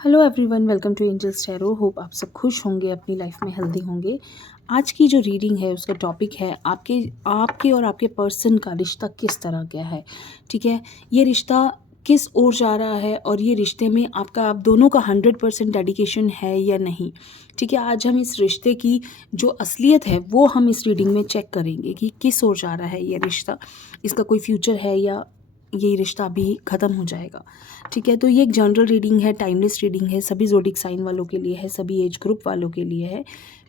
Hello everyone, welcome to angels tarot. Hope आप सब खुश होंगे, अपनी लाइफ में हेल्दी होंगे। आज की जो रीडिंग है उसका टॉपिक है आपके आपके और आपके पर्सन का रिश्ता किस तरह का है। ठीक है, ये रिश्ता किस ओर जा रहा है और ये रिश्ते में आप दोनों का 100% डेडिकेशन है या नहीं। ठीक है, आज हम इस रिश्ते की जो असलियत है वो हम इस रीडिंग में चेक करेंगे कि किस ओर जा रहा है ये रिश्ता, इसका कोई फ्यूचर है या ये रिश्ता अभी ख़त्म हो जाएगा। ठीक है, तो ये एक जनरल रीडिंग है, टाइमलेस रीडिंग है, सभी ज़ोडिक साइन वालों के लिए है, सभी एज ग्रुप वालों के लिए है,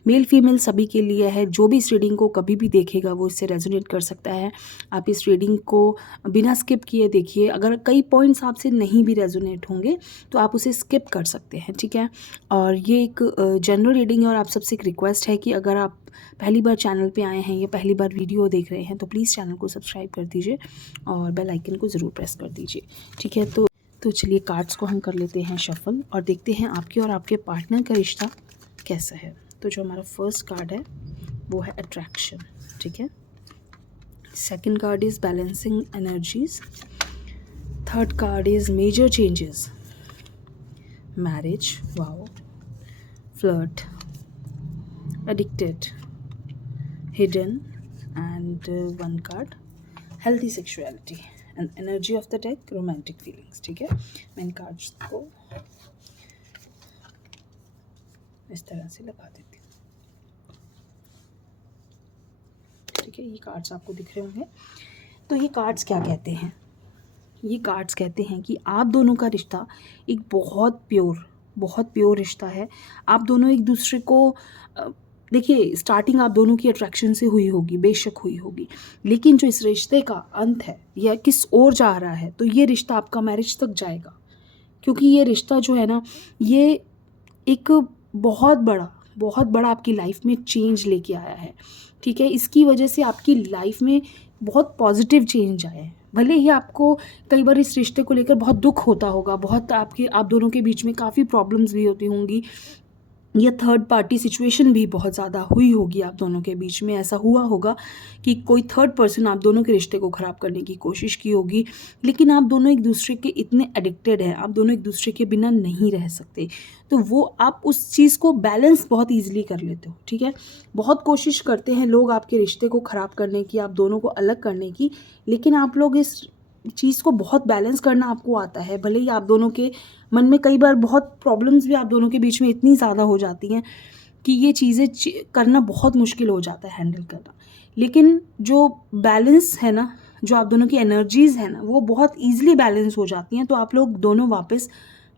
मेल फीमेल सभी के लिए है। जो भी इस रीडिंग को कभी भी देखेगा वो इससे रेजोनेट कर सकता है। आप इस रीडिंग को बिना स्किप किए देखिए। अगर कई पॉइंट्स आपसे नहीं भी रेजोनेट होंगे तो आप उसे स्किप कर सकते हैं। ठीक है, और ये एक जनरल रीडिंग है और आप सबसे एक रिक्वेस्ट है कि अगर आप पहली बार चैनल पे आए हैं या पहली बार वीडियो देख रहे हैं तो प्लीज़ चैनल को सब्सक्राइब कर दीजिए और बेल आइकन को ज़रूर प्रेस कर दीजिए। ठीक है, तो चलिए कार्ड्स को हम कर लेते हैं शफल और देखते हैं आपके और आपके पार्टनर का रिश्ता कैसा है। तो जो हमारा फर्स्ट कार्ड है वो है अट्रैक्शन। ठीक है, second card is balancing energies, third card is major changes, marriage, wow, flirt, addicted, hidden, and one card healthy sexuality and energy of the deck romantic feelings। ठीक है, मैं इन कार्ड्स को इस तरह से लगा देती हूँ। ठीक है, ये कार्ड्स आपको दिख रहे होंगे। तो ये कार्ड्स क्या कहते हैं? ये कार्ड्स कहते हैं कि आप दोनों का रिश्ता एक बहुत प्योर रिश्ता है। आप दोनों एक दूसरे को देखिए, स्टार्टिंग आप दोनों की अट्रैक्शन से हुई होगी, बेशक हुई होगी, लेकिन जो इस रिश्ते का अंत है या किस ओर जा रहा है, तो ये रिश्ता आपका मैरिज तक जाएगा। क्योंकि ये रिश्ता जो है ना, ये एक बहुत बड़ा आपकी लाइफ में चेंज लेके आया है। ठीक है, इसकी वजह से आपकी लाइफ में बहुत पॉजिटिव चेंज आया है। भले ही आपको कई बार इस रिश्ते को लेकर बहुत दुख होता होगा, बहुत आप दोनों के बीच में काफ़ी प्रॉब्लम्स भी होती होंगी, या थर्ड पार्टी सिचुएशन भी बहुत ज़्यादा हुई होगी आप दोनों के बीच में। ऐसा हुआ होगा कि कोई थर्ड पर्सन आप दोनों के रिश्ते को ख़राब करने की कोशिश की होगी, लेकिन आप दोनों एक दूसरे के इतने एडिक्टेड हैं, आप दोनों एक दूसरे के बिना नहीं रह सकते। तो वो आप उस चीज़ को बैलेंस बहुत ईजिली कर लेते हो। ठीक है, बहुत कोशिश करते हैं लोग आपके रिश्ते को ख़राब करने की, आप दोनों को अलग करने की, लेकिन आप लोग इस चीज़ को बहुत बैलेंस करना आपको आता है। भले ही आप दोनों के मन में कई बार बहुत प्रॉब्लम्स भी आप दोनों के बीच में इतनी ज़्यादा हो जाती हैं कि ये चीज़ें करना बहुत मुश्किल हो जाता है, हैंडल करना, लेकिन जो बैलेंस है ना, जो आप दोनों की एनर्जीज़ है ना, वो बहुत ईजिली बैलेंस हो जाती हैं। तो आप लोग दोनों वापस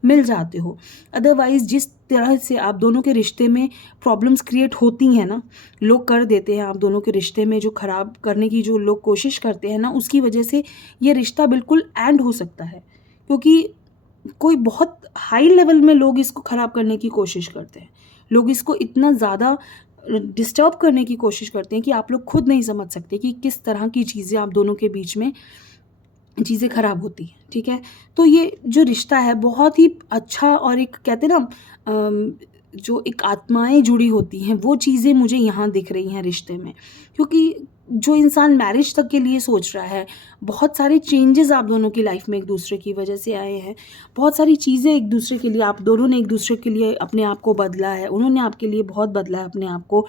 मिल जाते हो। अदरवाइज़ जिस तरह से आप दोनों के रिश्ते में प्रॉब्लम्स क्रिएट होती हैं ना, लोग कर देते हैं आप दोनों के रिश्ते में, जो ख़राब करने की जो लोग कोशिश करते हैं ना, उसकी वजह से ये रिश्ता बिल्कुल एंड हो सकता है। क्योंकि कोई बहुत हाई लेवल में लोग इसको ख़राब करने की कोशिश करते हैं, लोग इसको इतना ज़्यादा डिस्टर्ब करने की कोशिश करते हैं कि आप लोग खुद नहीं समझ सकते कि किस तरह की चीज़ें आप दोनों के बीच में चीज़ें ख़राब होती हैं। ठीक है, तो ये जो रिश्ता है बहुत ही अच्छा, और एक कहते हैं ना जो एक आत्माएं जुड़ी होती हैं, वो चीज़ें मुझे यहाँ दिख रही हैं रिश्ते में। क्योंकि जो इंसान मैरिज तक के लिए सोच रहा है, बहुत सारे चेंजेस आप दोनों की लाइफ में एक दूसरे की वजह से आए हैं, बहुत सारी चीज़ें एक दूसरे के लिए, आप दोनों ने एक दूसरे के लिए अपने आप को बदला है, उन्होंने आपके लिए बहुत बदला है अपने आप को।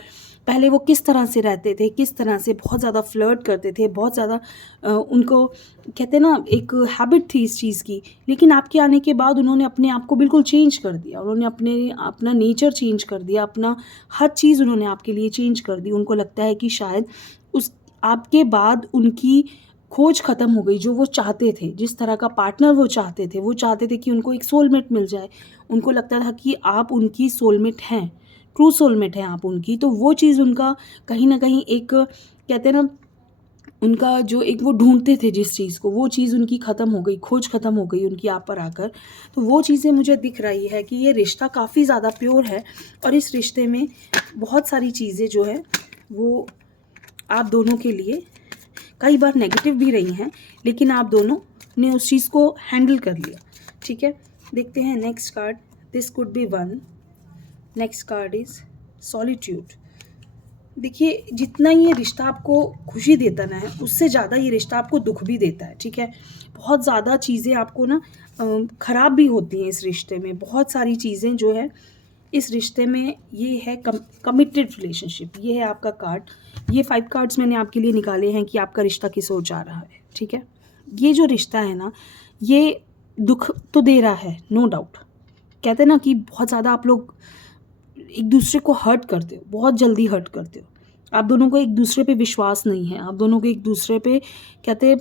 पहले वो किस तरह से रहते थे, किस तरह से बहुत ज़्यादा फ्लर्ट करते थे, बहुत ज़्यादा उनको कहते हैं ना एक हैबिट थी इस चीज़ की, लेकिन आपके आने के बाद उन्होंने अपने आप को बिल्कुल चेंज कर दिया, उन्होंने अपना नेचर चेंज कर दिया, अपना हर चीज़ उन्होंने आपके लिए चेंज कर दी। उनको लगता है कि शायद उस आपके बाद उनकी खोज ख़त्म हो गई, जो वो चाहते थे, जिस तरह का पार्टनर वो चाहते थे कि उनको एक सोलमेट मिल जाए। उनको लगता था कि आप उनकी सोलमेट हैं, ट्रू सोलमेट हैं आप उनकी। तो वो चीज़ उनका कहीं न कहीं एक कहते हैं ना, उनका जो एक वो ढूँढते थे जिस चीज़ को, वो चीज़ उनकी ख़त्म हो गई, खोज ख़त्म हो गई उनकी आप पर आकर। तो वो चीज़ें मुझे दिख रही है कि ये रिश्ता काफ़ी ज़्यादा प्योर है और इस रिश्ते में बहुत सारी चीज़ें जो है वो आप दोनों के लिए कई बार नेगेटिव भी रही हैं, लेकिन आप दोनों ने उस चीज़ को हैंडल कर लिया। ठीक है, देखते हैं next card. This could be one. Next card is solitude. देखिए, जितना ये रिश्ता आपको खुशी देता ना है, उससे ज़्यादा ये रिश्ता आपको दुःख भी देता है, ठीक है? बहुत ज़्यादा चीज़ें आपको ना ख़राब भी होती हैं इस रिश्ते में, बहुत सारी चीज़ें जो है इस रिश्ते में ये है कमिटेड रिलेशनशिप, ये है आपका कार्ड। ये 5 कार्ड्स मैंने आपके लिए निकाले हैं कि आपका रिश्ता किस ओर जा रहा है, ठीक है? ये जो रिश्ता है ना, ये दुःख तो दे रहा है, नो डाउट। कहते हैं ना कि बहुत ज़्यादा आप लोग एक दूसरे को हर्ट करते हो, बहुत जल्दी हर्ट करते हो। आप दोनों को एक दूसरे पे विश्वास नहीं है, आप दोनों को एक दूसरे पे कहते हैं,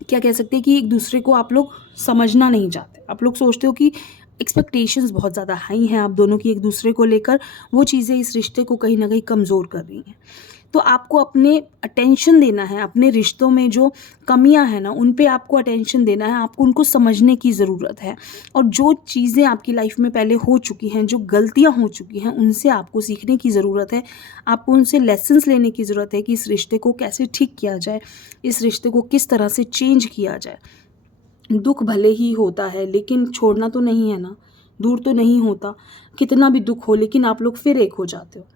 क्या कह सकते हैं कि एक दूसरे को आप लोग समझना नहीं चाहते। आप लोग सोचते हो कि एक्सपेक्टेशंस बहुत ज़्यादा हाई हैं आप दोनों की एक दूसरे को लेकर, वो चीज़ें इस रिश्ते को कहीं न कहीं कमज़ोर कर रही हैं। तो आपको अपने अटेंशन देना है, अपने रिश्तों में जो कमियां हैं ना उन पे आपको अटेंशन देना है, आपको उनको समझने की ज़रूरत है। और जो चीज़ें आपकी लाइफ में पहले हो चुकी हैं, जो गलतियां हो चुकी हैं, उनसे आपको सीखने की ज़रूरत है। आपको उनसे लेसन्स लेने की ज़रूरत है कि इस रिश्ते को कैसे ठीक किया जाए, इस रिश्ते को किस तरह से चेंज किया जाए। दुख भले ही होता है लेकिन छोड़ना तो नहीं है ना, दूर तो नहीं होता। कितना भी दुख हो लेकिन आप लोग फिर एक हो जाते हो।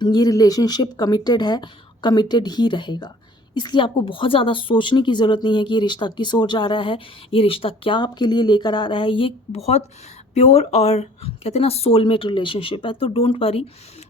ये रिलेशनशिप कमिटेड है, कमिटेड ही रहेगा। इसलिए आपको बहुत ज़्यादा सोचने की ज़रूरत नहीं है कि ये रिश्ता किस ओर जा रहा है, ये रिश्ता क्या आपके लिए लेकर आ रहा है। ये बहुत प्योर और कहते हैं ना सोलमेट रिलेशनशिप है, तो डोंट वरी।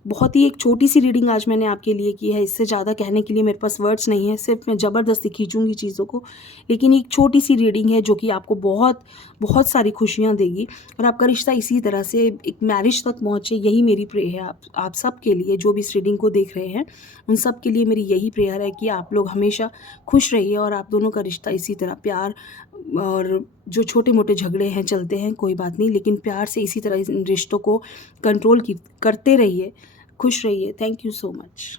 बहुत ही एक छोटी-सी रीडिंग आज मैंने आपके लिए की है, इससे ज़्यादा कहने के लिए मेरे पास वर्ड्स नहीं है, सिर्फ़ मैं ज़बरदस्ती खींचूँगी चीज़ों को। लेकिन एक छोटी-सी रीडिंग है जो कि आपको बहुत, बहुत सारी खुशियाँ देगी और आपका रिश्ता इसी तरह से एक मैरिज तक पहुँचे, यही मेरी प्रे है आप सब के लिए जो भी इस रीडिंग को देख रहे हैं। उन सब के लिए मेरी यही प्रेयर है कि आप लोग हमेशा खुश रहिए और आप दोनों का रिश्ता इसी तरह प्यार और जो छोटे-मोटे झगड़े हैं चलते हैं कोई बात नहीं, लेकिन प्यार से इसी तरह इन रिश्तों को कंट्रोल की करते रहिए, खुश रहिए। Thank you so much.